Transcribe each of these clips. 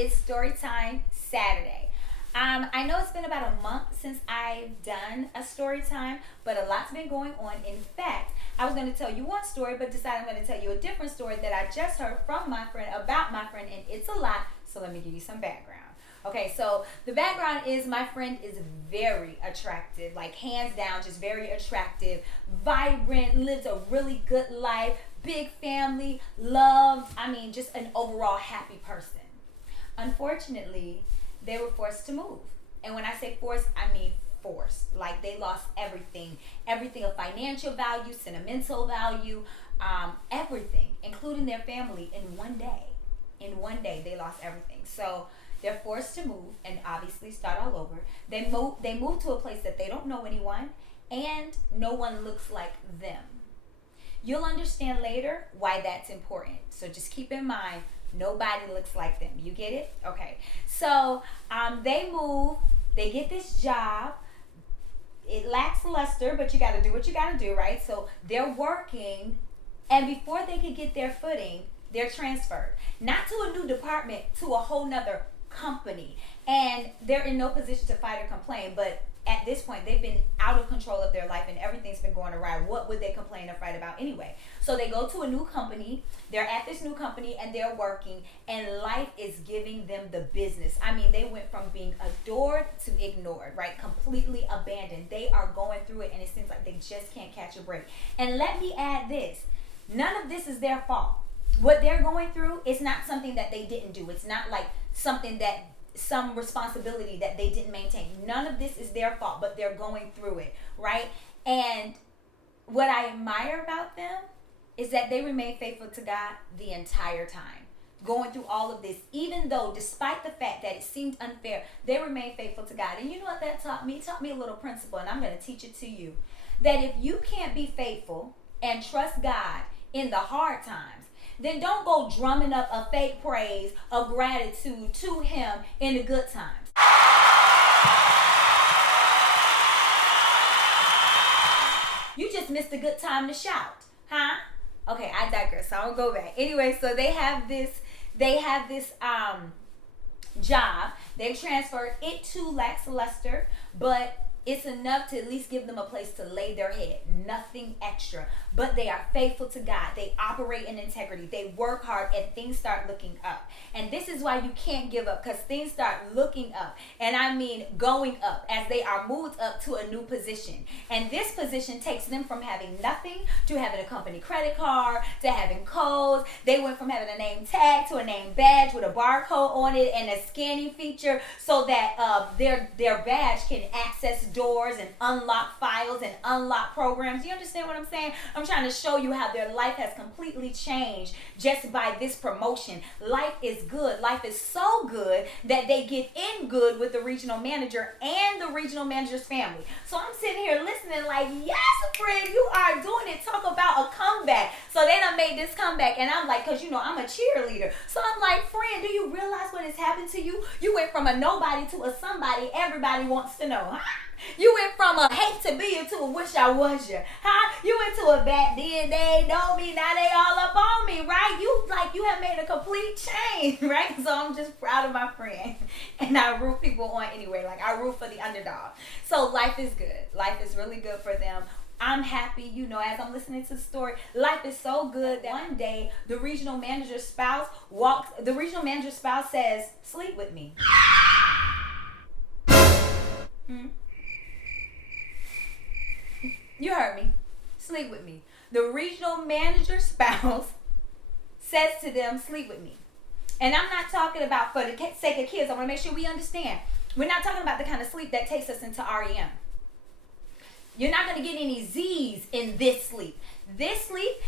It's story time Saturday. I know it's been about a month since I've done a story time, but a lot's been going on. In fact, I was going to tell you one story, but decided I'm going to tell you a different story that I just heard from my friend about my friend, and it's a lot. So let me give you some background. Okay, so the background is my friend is very attractive, like hands down, just very attractive, vibrant, lives a really good life, big family, love. I mean, just an overall happy person. Unfortunately, they were forced to move. And when I say forced, I mean forced. Like they lost everything of financial value, sentimental value, everything, including their family in one day. In one day, they lost everything. So they're forced to move and obviously start all over. They move to a place that they don't know anyone and no one looks like them. You'll understand later why that's important. So just keep in mind, nobody looks like them. You get it? Okay. So they move, they get this job. It lacks luster, but you got to do what you got to do, right? So they're working, and before they could get their footing, they're transferred. Not to a new department, to a whole nother company. And they're in no position to fight or complain, but at this point they've been out of control of their life and everything's been going awry. What would they complain or fight about anyway? So they go to a new company, they're at this new company and they're working, and life is giving them the business. I mean, they went from being adored to ignored, right? Completely abandoned. They are going through it and it seems like they just can't catch a break. And let me add this, none of this is their fault. What they're going through is not something that they didn't do. It's not like something that some responsibility that they didn't maintain. None of this is their fault, but they're going through it, right? And what I admire about them is that they remain faithful to God the entire time, going through all of this, even though despite the fact that it seemed unfair, they remain faithful to God. And you know what that taught me? It taught me a little principle, and I'm going to teach it to you. That if you can't be faithful and trust God in the hard times, then don't go drumming up a fake praise of gratitude to him in the good times. You just missed a good time to shout, huh? Okay, I digress. So I'll go back. Anyway, so they have this job. They've transferred it to lacks luster, but it's enough to at least give them a place to lay their head. Nothing extra. But they are faithful to God. They operate in integrity. They work hard and things start looking up. And this is why you can't give up, because things start looking up. And I mean going up as they are moved up to a new position. And this position takes them from having nothing to having a company credit card, to having codes. They went from having a name tag to a name badge with a barcode on it and a scanning feature so that their badge can access doors and unlock files and unlock programs. You understand what I'm saying? I'm trying to show you how their life has completely changed just by this promotion. Life is good. Life is so good that they get in good with the regional manager and the regional manager's family. So I'm sitting here listening like, yes, friend, you are doing it. Talk about a comeback. So they done made this comeback, and I'm like, because you know I'm a cheerleader. So I'm like, friend, do you realize what has happened to you? You went from a nobody to a somebody everybody wants to know, huh? You went from a hate to be you to a wish I was you, huh? You went to a back then they know me, now they all up on me, right? You have made a complete change, right? So I'm just proud of my friend, and I root people on anyway. Like I root for the underdog. So life is good. Life is really good for them. I'm happy, you know, as I'm listening to the story. Life is so good that one day the regional manager's spouse says, "Sleep with me." You heard me. Sleep with me. The regional manager's spouse says to them, sleep with me. And I'm not talking about for the sake of kids. I want to make sure we understand. We're not talking about the kind of sleep that takes us into REM. You're not going to get any Z's in this sleep. This sleep,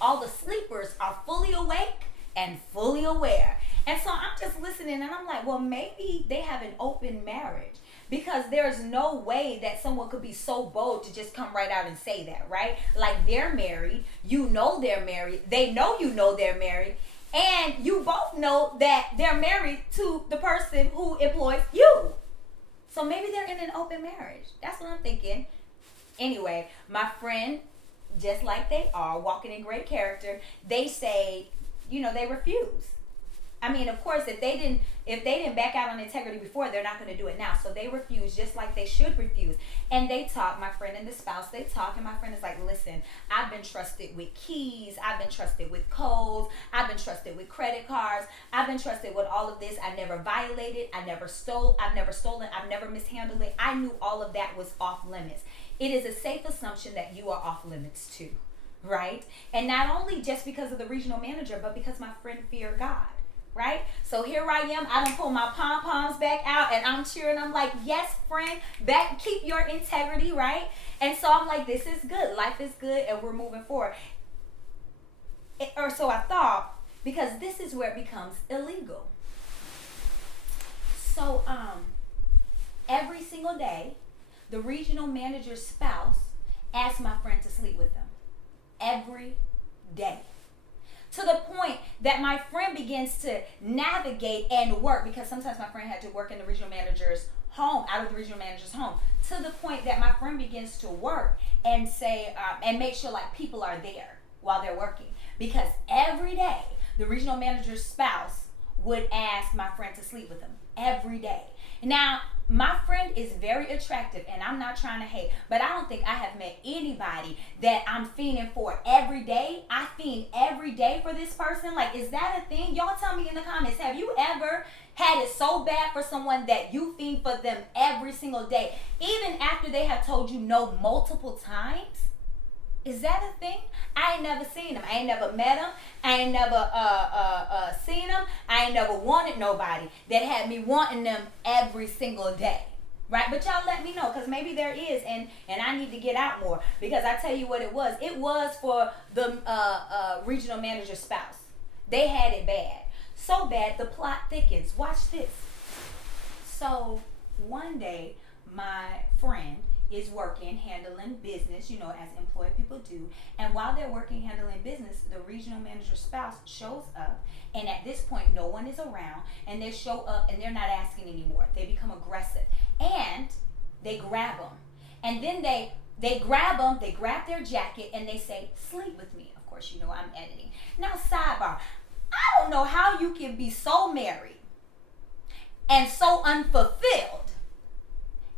all the sleepers are fully awake and fully aware. And so I'm just listening and I'm like, well, maybe they have an open marriage. Because there's no way that someone could be so bold to just come right out and say that, right? Like they're married, you know they're married, they know you know they're married, and you both know that they're married to the person who employs you. So maybe they're in an open marriage. That's what I'm thinking. Anyway, my friend, just like they are, walking in great character, they say, they refuse. I mean, of course, if they didn't back out on integrity before, they're not going to do it now. So they refuse, just like they should refuse. And they talk, my friend and the spouse, they talk, and my friend is like, listen, I've been trusted with keys, I've been trusted with codes, I've been trusted with credit cards, I've been trusted with all of this. I never violated, I've never stolen, I've never mishandled it. I knew all of that was off limits. It is a safe assumption that you are off limits too, right? And not only just because of the regional manager, but because my friend feared God. Right? So here I am. I done pull my pom-poms back out and I'm cheering. I'm like, yes, friend, keep your integrity, right? And so I'm like, this is good. Life is good and we're moving forward. Or so I thought, because this is where it becomes illegal. So every single day, the regional manager's spouse asked my friend to sleep with them. Every day. To the point that my friend begins to navigate and work, because sometimes my friend had to work in the regional manager's home, out of the regional manager's home, to the point that my friend begins to work and say, and make sure like people are there while they're working. Because every day, the regional manager's spouse would ask my friend to sleep with them. Every day. Now, my friend is very attractive, and I'm not trying to hate, but I don't think I have met anybody that I'm fiending for every day. I fiend every day for this person. Like, is that a thing? Y'all tell me in the comments, have you ever had it so bad for someone that you fiend for them every single day, even after they have told you no multiple times? Is that a thing? I ain't never seen them. I ain't never met them. I ain't never seen them. I ain't never wanted nobody that had me wanting them every single day. Right? But y'all let me know, because maybe there is, and I need to get out more. Because I tell you what it was. It was for the regional manager's spouse. They had it bad. So bad, the plot thickens. Watch this. So one day, my friend is working, handling business, as employed people do. And while they're working, handling business, the regional manager's spouse shows up. And at this point, no one is around. And they show up and they're not asking anymore. They become aggressive. And they grab them. And then they grab them, they grab their jacket, and they say, sleep with me. Of course, I'm editing. Now, sidebar. I don't know how you can be so married and so unfulfilled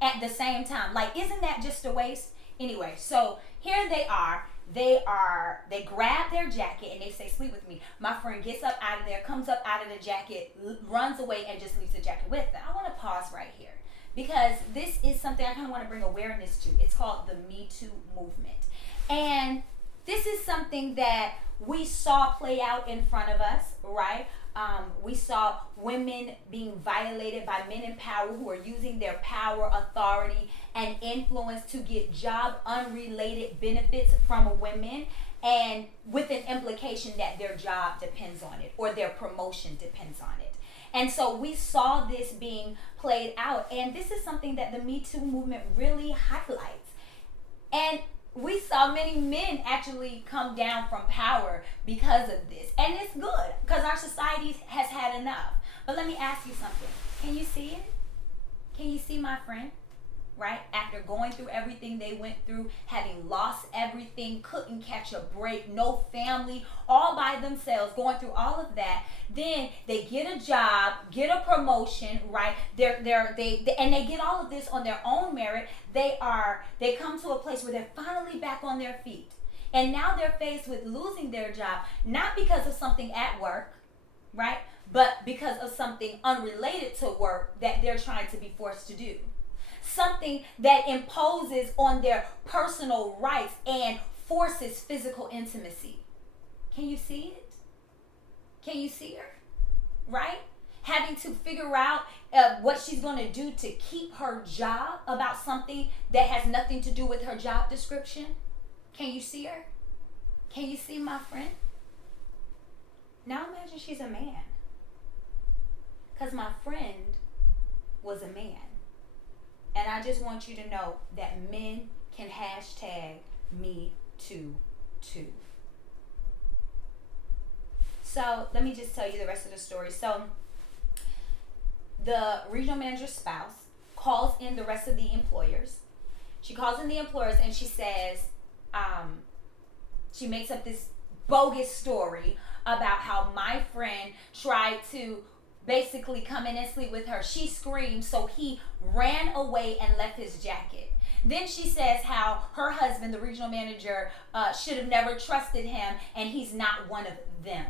at the same time. Like, isn't that just a waste? Anyway, so here they are. They grab their jacket and they say, sleep with me. My friend gets up out of there, comes up out of the jacket, runs away, and just leaves the jacket with them. I want to pause right here, because this is something I kind of want to bring awareness to. It's called the Me Too movement. And this is something that we saw play out in front of us, right? We saw women being violated by men in power who are using their power, authority, and influence to get job unrelated benefits from women, and with an implication that their job depends on it or their promotion depends on it. And so we saw this being played out, and this is something that the Me Too movement really highlights. And we saw many men actually come down from power because of this. And it's good, because our society has had enough. But let me ask you something. Can you see it? Can you see my friend? Right? After going through everything they went through, having lost everything, couldn't catch a break, no family, all by themselves, going through all of that, then they get a job, get a promotion, right? And they get all of this on their own merit. They come to a place where they're finally back on their feet. And now they're faced with losing their job, not because of something at work, right? But because of something unrelated to work that they're trying to be forced to do. Something that imposes on their personal rights and forces physical intimacy. Can you see it? Can you see her? Right? Having to figure out what she's going to do to keep her job about something that has nothing to do with her job description. Can you see her? Can you see my friend? Now imagine she's a man. Because my friend was a man. And I just want you to know that men can hashtag me too. So let me just tell you the rest of the story. So the regional manager's spouse calls in the rest of the employers. She calls in the employers and she says, she makes up this bogus story about how my friend tried to basically come in and sleep with her. She screamed, so he ran away and left his jacket. Then she says how her husband, the regional manager, should have never trusted him, and he's not one of them.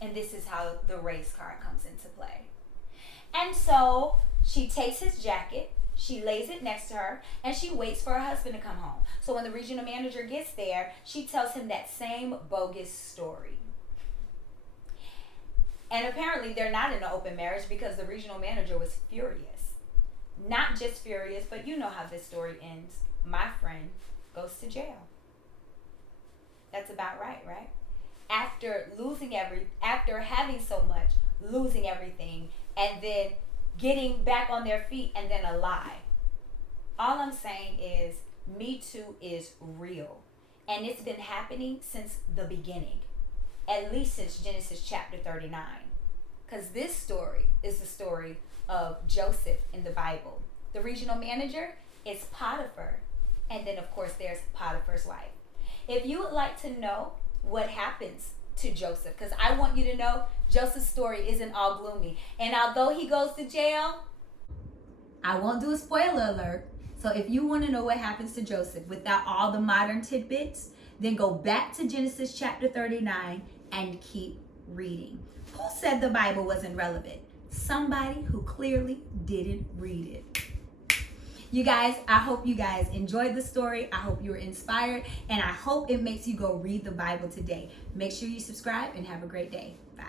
And this is how the race card comes into play. And so she takes his jacket, she lays it next to her, and she waits for her husband to come home. So when the regional manager gets there, she tells him that same bogus story. And apparently they're not in an open marriage because the regional manager was furious. Not just furious, but you know how this story ends. My friend goes to jail. That's about right, right? After having so much, losing everything, and then getting back on their feet, and then a lie. All I'm saying is, Me Too is real. And it's been happening since the beginning. At least since Genesis chapter 39. Because this story is the story of Joseph in the Bible. The regional manager is Potiphar. And then, of course, there's Potiphar's wife. If you would like to know what happens to Joseph, because I want you to know Joseph's story isn't all gloomy. And although he goes to jail, I won't do a spoiler alert. So if you want to know what happens to Joseph without all the modern tidbits, then go back to Genesis chapter 39 and keep reading. Who said the Bible wasn't relevant? Somebody who clearly didn't read it. You guys, I hope you guys enjoyed the story. I hope you were inspired, and I hope it makes you go read the Bible today. Make sure you subscribe and have a great day. Bye.